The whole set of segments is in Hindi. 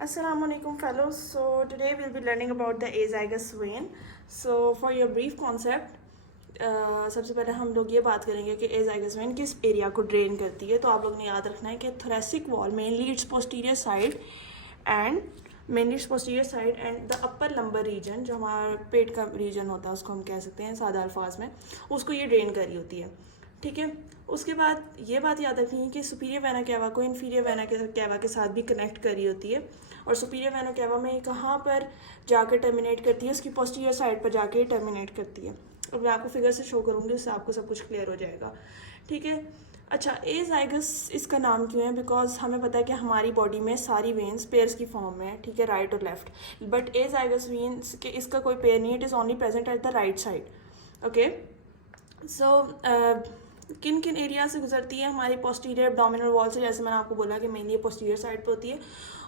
Assalamu alaikum fellows. So today we'll be learning about the azygous vein. So for your brief concept, सबसे पहले हम लोग ये बात करेंगे कि एजाइगस वेन किस एरिया को ड्रेन करती है. तो आप लोग ने याद रखना है कि thoracic wall mainly it's posterior side and the upper lumbar region, जो हमारा पेट का रीजन होता है उसको हम कह सकते हैं सादा अल्फाज में, उसको ये ड्रेन करी होती है. ठीक है. उसके बाद ये बात याद रखनी है कि सुपीरियर वेना कैवा को इन्फीरियर वेना कैवा के साथ भी कनेक्ट करी होती है. और सुपीरियर वेना कैवा में कहाँ पर जाकर टर्मिनेट करती है, उसकी पोस्टीरियर साइड पर जाके टर्मिनेट करती है. अब मैं आपको फिगर से शो करूँगी, उससे आपको सब कुछ क्लियर हो जाएगा. ठीक है. अच्छा, एजाइगस इसका नाम क्यों है? बिकॉज हमें पता है कि हमारी बॉडी में सारी वेन्स पेयर्स की फॉर्म में है. ठीक है, राइट और लेफ्ट. बट एजाइगस वेन्स के इसका कोई पेयर नहीं है. It is only present at the right side. Okay. So किन किन एरिया से गुजरती है? हमारी पोस्टीरियर एब्डोमिनल वॉल से, जैसे मैंने आपको बोला कि मेनली पोस्टीरियर साइड पे होती है,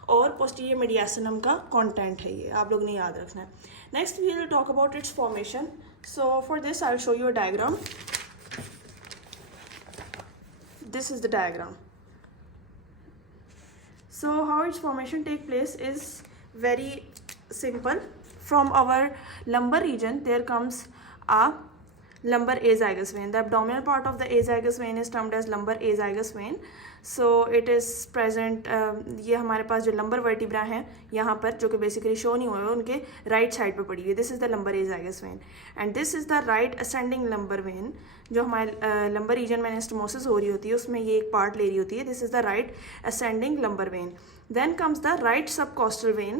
और पोस्टीरियर मीडियासिनम का कंटेंट है. ये आप लोग ने याद रखना है. Next we will talk about its formation. So for this I will show you a diagram. This is the diagram. So how its formation take place is very simple. From our lumbar region there comes a lumbar azygous vein. The abdominal part of the azygous vein is termed as lumbar azygous vein. So it is present, ये हमारे पास जो lumbar vertebra हैं यहाँ पर, जो कि basically show नहीं हुए, उनके right side पर पड़ी हुई है. This is the lumbar azygous vein and this is the right ascending lumbar vein. जो हमारे lumbar region में anastomosis हो रही होती है उसमें ये एक part ले रही होती है. This is the right ascending lumbar vein. Then comes the right subcostal vein.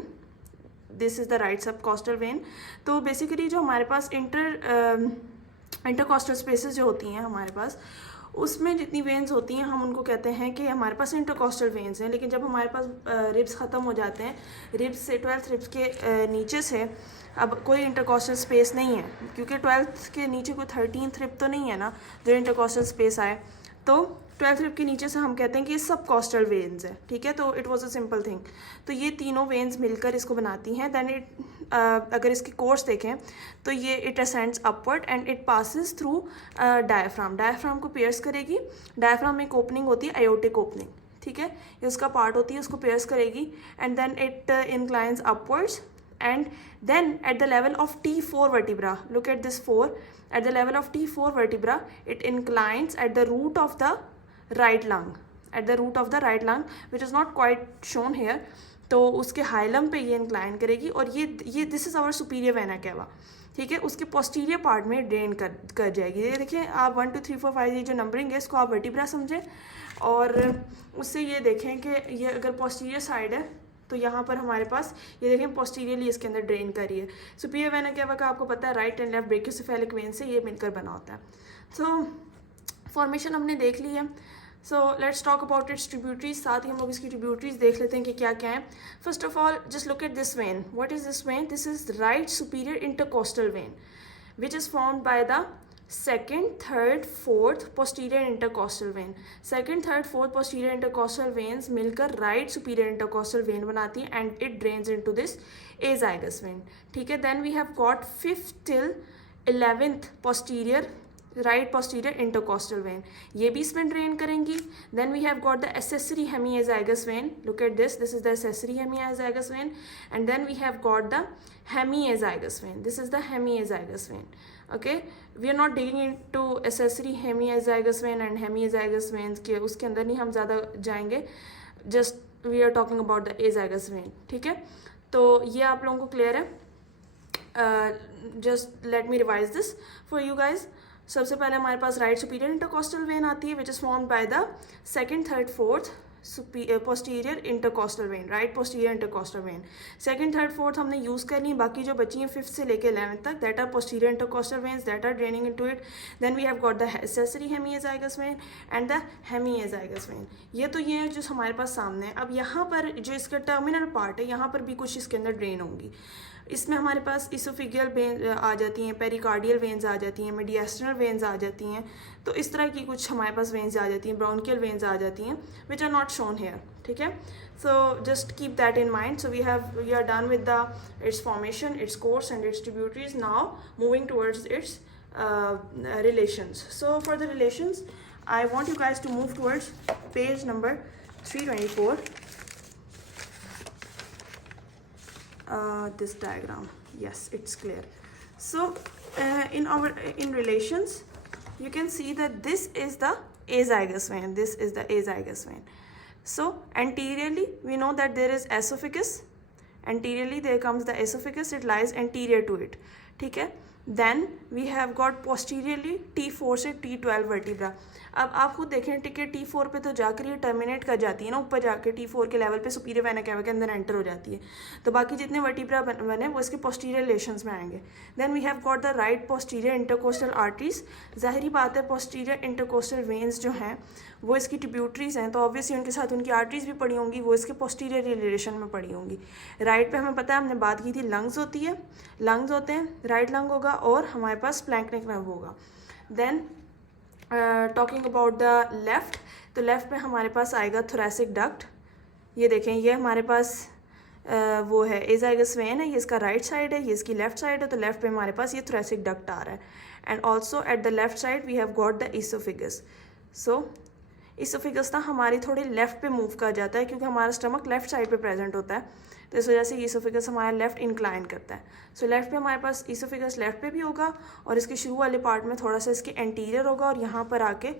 This is the right subcostal vein. तो basically जो हमारे पास इंटरकॉस्टल स्पेसेस जो होती हैं हमारे पास, उसमें जितनी वेन्स होती हैं हम उनको कहते हैं कि हमारे पास इंटरकॉस्टल वेन्स हैं. लेकिन जब हमारे पास रिब्स ख़त्म हो जाते हैं, रिब्स से 12th रिब्स के नीचे से अब कोई इंटरकॉस्टल स्पेस नहीं है, क्योंकि 12th के नीचे कोई 13th रिब तो नहीं है ना जो इंटरकॉस्टल स्पेस आए. तो 12th रिब के नीचे से हम कहते हैं कि ये सब कॉस्टल वेन्स है. ठीक है. तो it was a simple thing. तो ये तीनों वेन्स मिलकर इसको बनाती हैं. देन अगर इसकी कोर्स देखें तो ये it ascends upward and it passes through diaphragm. Diaphragm को पियर्स करेगी. डायफ्राम में एक ओपनिंग होती है, आयोटिक ओपनिंग. ठीक है. ये उसका पार्ट होती है, उसको पियर्स करेगी and then it inclines upwards. And then at the level of T4 vertebra, look at this 4, at the level of T4 vertebra it inclines at the root of the right lung, which is not quite shown here. तो उसके हाइलम पे ये इंक्लाइन करेगी और ये this is our superior vena cava. ठीक है. उसके पोस्टीरियर पार्ट में ड्रेन कर जाएगी. ये देखिए आप 1 2 3 4 5 ये जो नंबरिंग है इसको आप वर्टिब्रा समझें, और उससे ये देखें कि ये अगर पोस्टीरियर साइड है तो यहाँ पर हमारे पास ये देखें पोस्टीरियरली इसके अंदर ड्रेन कर रही है. सुपीरियर वेना कैवा का आपको पता है right and left brachiocephalic when से ये मिलकर बना होता है. सो फॉर्मेशन हमने देख ली है. So let's talk about it's tributaries. साथ ही हम लोग इसकी ट्रिब्यूटरीज देख लेते हैं कि क्या क्या है. First of all just look at this when. What is this when? This is right superior intercostal when which is formed by the second, third, fourth posterior intercostal vein. Second, third, fourth posterior intercostal veins मिलकर right superior intercostal vein बनाती हैं and it drains into this azygous vein. ठीक है. Then we have got 5th till 11th posterior right posterior intercostal vein. ये भी इसमें drain करेंगी. Then we have got the accessory hemiazygous vein. Look at this. This is the accessory hemiazygous vein. And then we have got the hemiazygous vein. This is the hemiazygous vein. Okay. We are not digging into accessory hemiazygous vein and hemiazygous veins के उसके अंदर नहीं हम ज़्यादा जाएंगे. Just we are talking about the azygous vein. ठीक है. तो ये आप लोगों को क्लियर है. Just let me revise this for you guys. सबसे पहले हमारे पास राइट सुपीरियर इंटरकोस्टल वेन आती है which is formed by the second, third, fourth posterior intercostal when, right posterior intercostal when. Second, third, fourth हमने यूज़ करनी है. बाकी जो बची हैं 5th से लेकर 11th तक, that are posterior intercostal veins that are draining into it. Then we have got the accessory hemiazygos vein and the hemiazygos vein. ये तो ये है जो हमारे पास सामने है. अब यहाँ पर जो इसका टर्मिनल पार्ट है यहाँ पर भी कुछ इसके अंदर ड्रेन होंगी. इसमें हमारे पास इसोफिगियल वेन आ जाती हैं, पेरिकार्डियल वेन्स आ जाती हैं, मीडियास्टनल वेन्स आ जाती हैं. तो इस तरह की कुछ हमारे पास वेन्स आ जाती हैं, ब्रोंकियल वेन्स आ जाती हैं which are not shown here. ठीक है. So just keep that in mind. So we are done with the its formation, its course and its tributaries. Now moving towards its relations. So for the relations I want you guys to move towards page number 324. this diagram. Yes, it's clear. So in relations, you can see that this is the azygous vein. This is the azygous vein. So anteriorly, we know that there is esophagus. Anteriorly, there comes the esophagus. It lies anterior to it. ठीक है. Then we have got posteriorly T4 से T12 vertebra. अब आप खुद देखें टिकट T4 पे तो जाकर ये टर्मिनेट कर जाती है ना, ऊपर जाकर T4 के लेवल पे सुपीरियर वेना कैवा के अंदर एंटर हो जाती है. तो बाकी जितने वर्टिब्रा बने वो इसके पोस्टीरियर रिलेशंस में आएंगे. Then we have got the right posterior intercostal arteries. ज़ाहिरी बात है पोस्टीरियर इंटरकोस्टल वेन्स जो हैं वो इसकी ट्रिब्यूटरीज हैं, तो ऑब्वियसली उनके साथ उनकी आर्टरीज भी पड़ी होंगी, वो इसके पोस्टीरियर रिलेशन में पड़ी होंगी. राइट पे हमें पता है, हमने बात की थी, लंग्स होती है, लंग्स होते हैं, राइट लंग होगा और हमारे पास प्लैंक्टनिक नर्व होगा. Then talking about the left, तो लेफ़्ट पे हमारे पास आएगा थोरेसिक डक्ट. ये देखें, ये हमारे पास वो है एजाइगस वेन है, ये इसका राइट साइड है, ये इसकी लेफ़्ट साइड है, तो लेफ़्ट पे हमारे पास ये थोरेसिक डक्ट आ रहा है. And also at the left side we have got the oesophagus. सो ईसोफिगस ना हमारी थोड़ी लेफ़्ट पे मूव कर जाता है क्योंकि हमारा स्टमक लेफ़्ट साइड पे प्रेजेंट होता है, तो इस वजह से ईसोफिगस हमारा लेफ़्ट इंक्लाइन करता है. सो लेफ़्ट पे हमारे पास ईसोफिगस लेफ़्ट पे भी होगा और इसके शुरू वाले पार्ट में थोड़ा सा इसके एंटीरियर होगा और यहाँ पर आके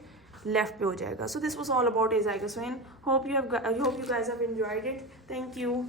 लेफ़्ट पे हो जाएगा. So this was all about azygos when. Hope you guys have enjoyed it. Thank you.